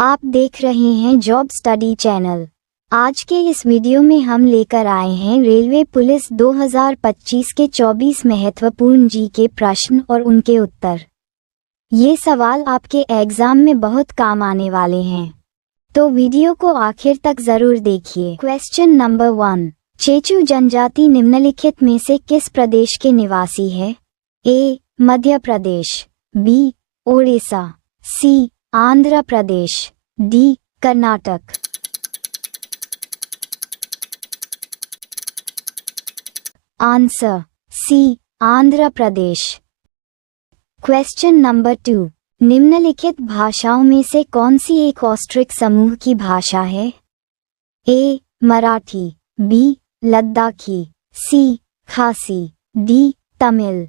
आप देख रहे हैं जॉब स्टडी चैनल। आज के इस वीडियो में हम लेकर आए हैं रेलवे पुलिस 2025 के 24 महत्वपूर्ण जीके प्रश्न और उनके उत्तर। ये सवाल आपके एग्जाम में बहुत काम आने वाले हैं, तो वीडियो को आखिर तक जरूर देखिए। क्वेश्चन नंबर 1, चेचू जनजाति निम्नलिखित में से किस प्रदेश के निवासी है? A. Madhya Pradesh, B. Odisha, C. Andhra Pradesh, D. Karnataka. Answer C. Andhra Pradesh. Question number 2, निम्नलिखित भाषाओं में से कौन सी एक ऑस्ट्रिक समूह की भाषा है? ए. मराठी, बी. लद्दाखी, सी. खासी, डी. तमिल।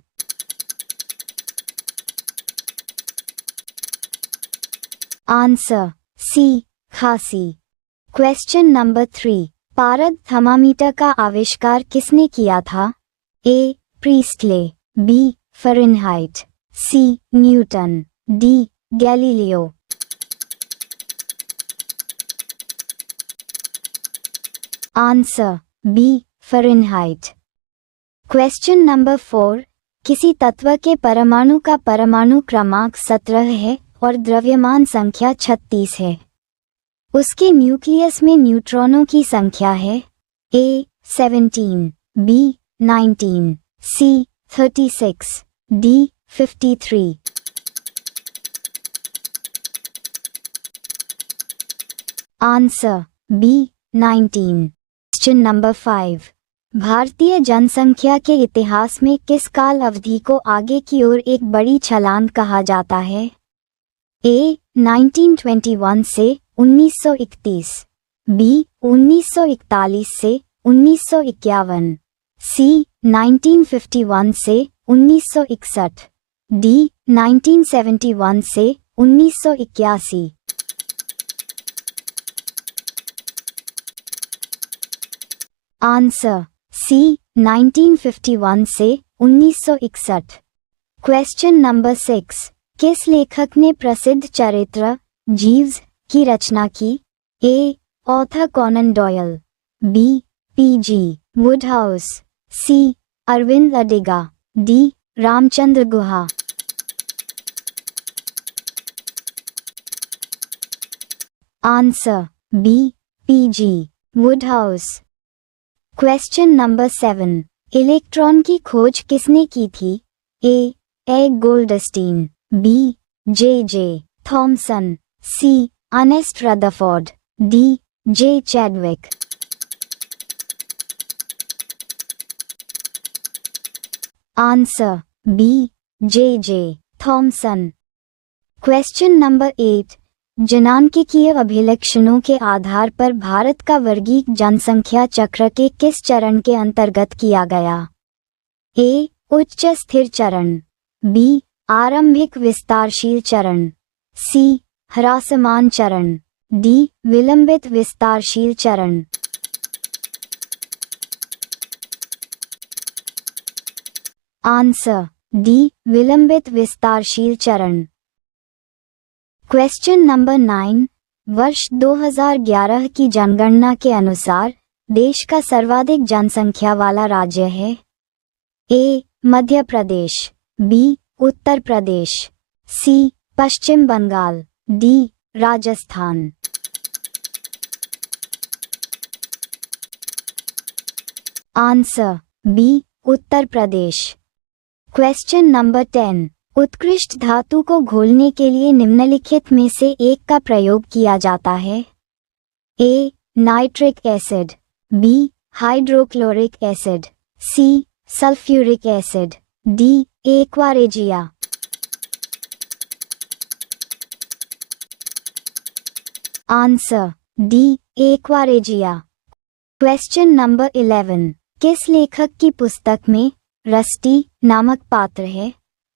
Answer C. खासी। क्वेश्चन नंबर 3, पारद थर्मामीटर का आविष्कार किसने किया था? A. Priestley, B. Fahrenheit, C. Newton, D. Galileo. Answer B. Fahrenheit. Question number 4, किसी तत्व के परमाणु का परमाणु क्रमांक 17 है और द्रव्यमान संख्या 36 है। उसके न्यूक्लियस में न्यूट्रॉनों की संख्या है? A. 17, B. 19, C. 36, D. 53। Answer B. 19। Question number 5, भारतीय जनसंख्या के इतिहास में किस काल अवधि को आगे की ओर एक बड़ी छलांग कहा जाता है? ए. 1921 से 1931, बी. 1941 से 1951, सी. 1951 से 1961, डी. 1971 से 1981। Answer C. 1951 से 1961। क्वेश्चन नंबर 6, किस लेखक ने प्रसिद्ध चरित्र जीव्स की रचना की? A. Arthur Conan Doyle, B. P G. Wodehouse, C. Aravind Adiga, D. Ramachandra Guha. Answer B. P G. Wodehouse. Question number 7, electron की खोज किसने की थी? A. Goldstein, B. J. Thomson, C. Ernest Rutherford, D. J. Chadwick. Answer B. J. Thomson. Question number 8, जनांकीय अभिलक्षणों के आधार पर भारत का वर्गीकरण जनसंख्या चक्र के किस चरण के अंतर्गत किया गया? ए. उच्च स्थिर चरण, बी. आरंभिक विस्तारशील चरण, सी. ह्रासमान चरण, डी. विलंबित विस्तारशील चरण। Answer D. विलंबित विस्तारशील चरण। क्वेश्चन नंबर 9, वर्ष 2011 की जनगणना के अनुसार देश का सर्वाधिक जनसंख्या वाला राज्य है? A. Madhya Pradesh, B. Uttar Pradesh, C. Paschim Bangal, D. Rajasthan. Answer B. Uttar Pradesh. Question number 10, उत्कृष्ट धातु को घोलने के लिए निम्नलिखित में से एक का प्रयोग किया जाता है? A. Nitric acid, B. Hydrochloric acid, C. Sulphuric acid, D. Aqua regia. Answer D. Aqua regia. Question number 11, किस लेखक की पुस्तक में रस्टी नामक पात्र है?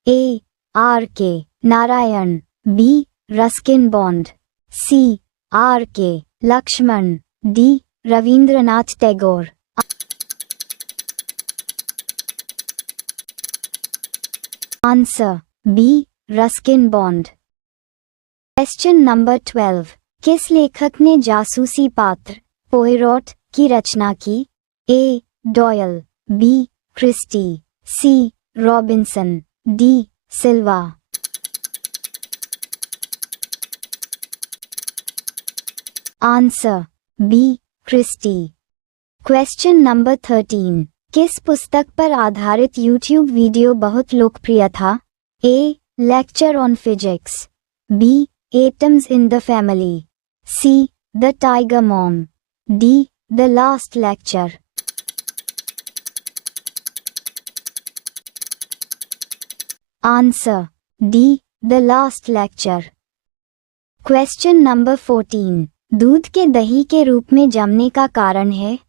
A. R. K. Narayan, B. Ruskin Bond, C. R. K. Laxman, D. Rabindranath Tagore. Answer B. Ruskin Bond. Question number 12, किस लेखक ने जासूसी पात्र पोयरोट की रचना की? A. Doyle, B. Christie, C. Robinson, D. Silva. Answer B. Christie. Question number 13, किस पुस्तक पर आधारित यूट्यूब वीडियो बहुत लोकप्रिय था? A. Lecture on physics, B. Atoms in the family, C. The tiger mom, D. The last lecture. Answer D. The last lecture. Question number 14, दूध के दही के रूप में जमने का कारण है?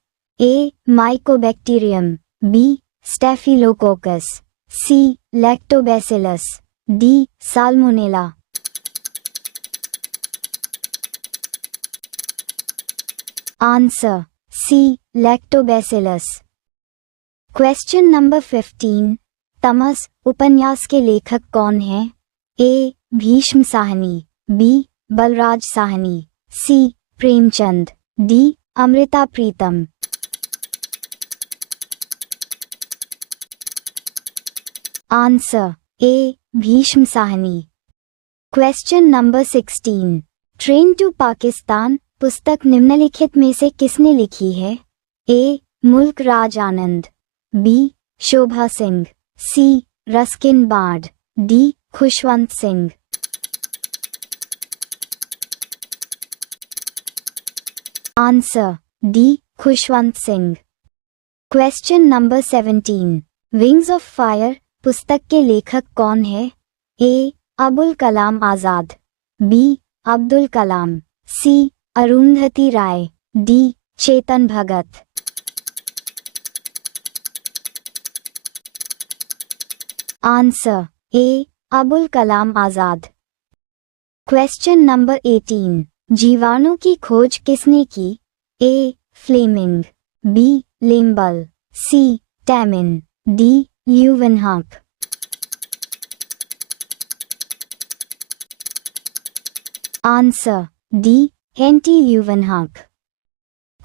A. Mycobacterium, B. Staphylococcus, C. Lactobacillus, D. Salmonella. Answer C. Lactobacillus. Question number 15, Tamas उपन्यास के लेखक कौन हैं? A. Bhisham Sahni, B. Balraj Sahni, C. Premchand, D. Amrita Pritam. Answer A. Bhisham Sahni. Question number 16, train to Pakistan पुस्तक निम्नलिखित में से किसने लिखी है? A. Mulk Raj Anand, B. Shobha Singh, C. Ruskin Bard, D. Khushwant Singh. Answer D. Khushwant Singh. Question number 17, wings of fire पुस्तक के लेखक कौन है? A. Abul Kalam Azad, B. Abdul Kalam, C. Arundhati Roy, D. Chetan Bhagat. Answer A. Abul Kalam Azad. Question number 18, जीवाणु की खोज किसने की? ए. Fleming, B. लिम्बल, C. Temin, D. Leeuwenhoek. Answer D. हेंटी ल्यूवेनहॉक।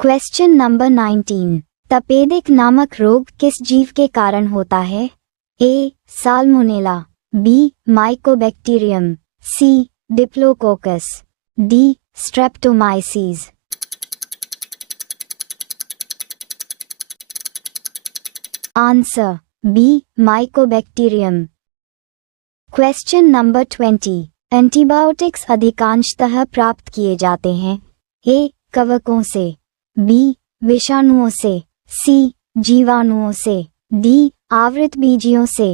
क्वेश्चन नंबर 19, तपेदिक नामक रोग किस जीव के कारण होता है? A. Salmonella, B. Mycobacterium, C. Diplococcus, D. Streptomyces. Answer B. Mycobacterium. Question number 20, antibiotics अधिकांशतः प्राप्त किए जाते हैं? ए. कवकों से, बी. विषाणुओं से, सी. जीवाणुओं से, डी. आवृतबीजियों से।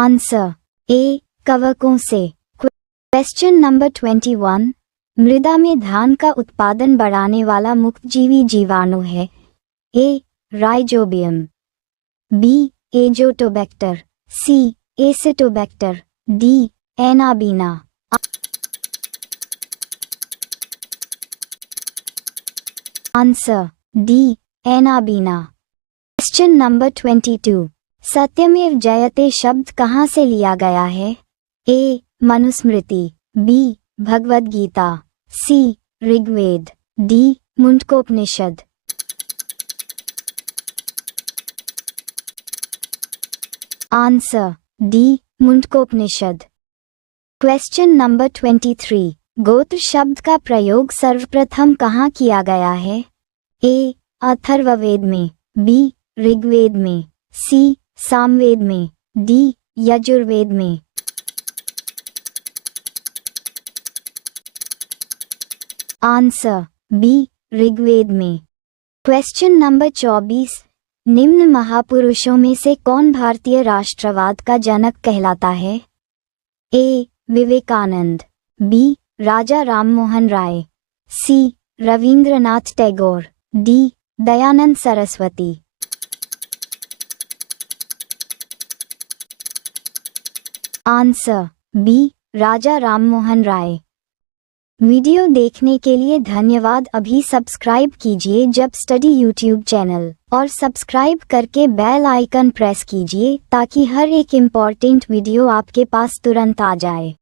Answer A. कवकों से। क्वेश्चन नंबर 21, मृदा में धान का उत्पादन बढ़ाने वाला मुक्तजीवी जीवाणु है? A. Rhizobium, B. Azotobacter, C. Acetobacter, D. Anabaena. Answer D. Anabaena. Question number 22, सत्यमेव जयते शब्द कहाँ से लिया गया है? A. Manusmriti, B. Bhagavad Gita, C. Rigveda, D. Mundakopanishad. Answer D. Mundakopanishad. Question number 23, गोत्र शब्द का प्रयोग सर्वप्रथम कहाँ किया गया है? ए. अथर्ववेद में, बी. ऋग्वेद में, सी. सामवेद में, डी. यजुर्वेद में। Answer B. ऋग्वेद में। क्वेश्चन नंबर 24, निम्न महापुरुषों में से कौन भारतीय राष्ट्रवाद का जनक कहलाता है? A. Vivekananda, B. Raja Rammohan Roy, C. Rabindranath Tagore, D. Dayanand Saraswati. Answer B. Raja Rammohan Roy. Video देखने के लिए धन्यवाद। अभी सब्सक्राइब कीजिए जब स्टडी यूट्यूब चैनल और सब्सक्राइब करके बेल आइकन प्रेस कीजिए ताकि हर एक इम्पॉर्टेंट वीडियो आपके पास तुरंत आ जाए।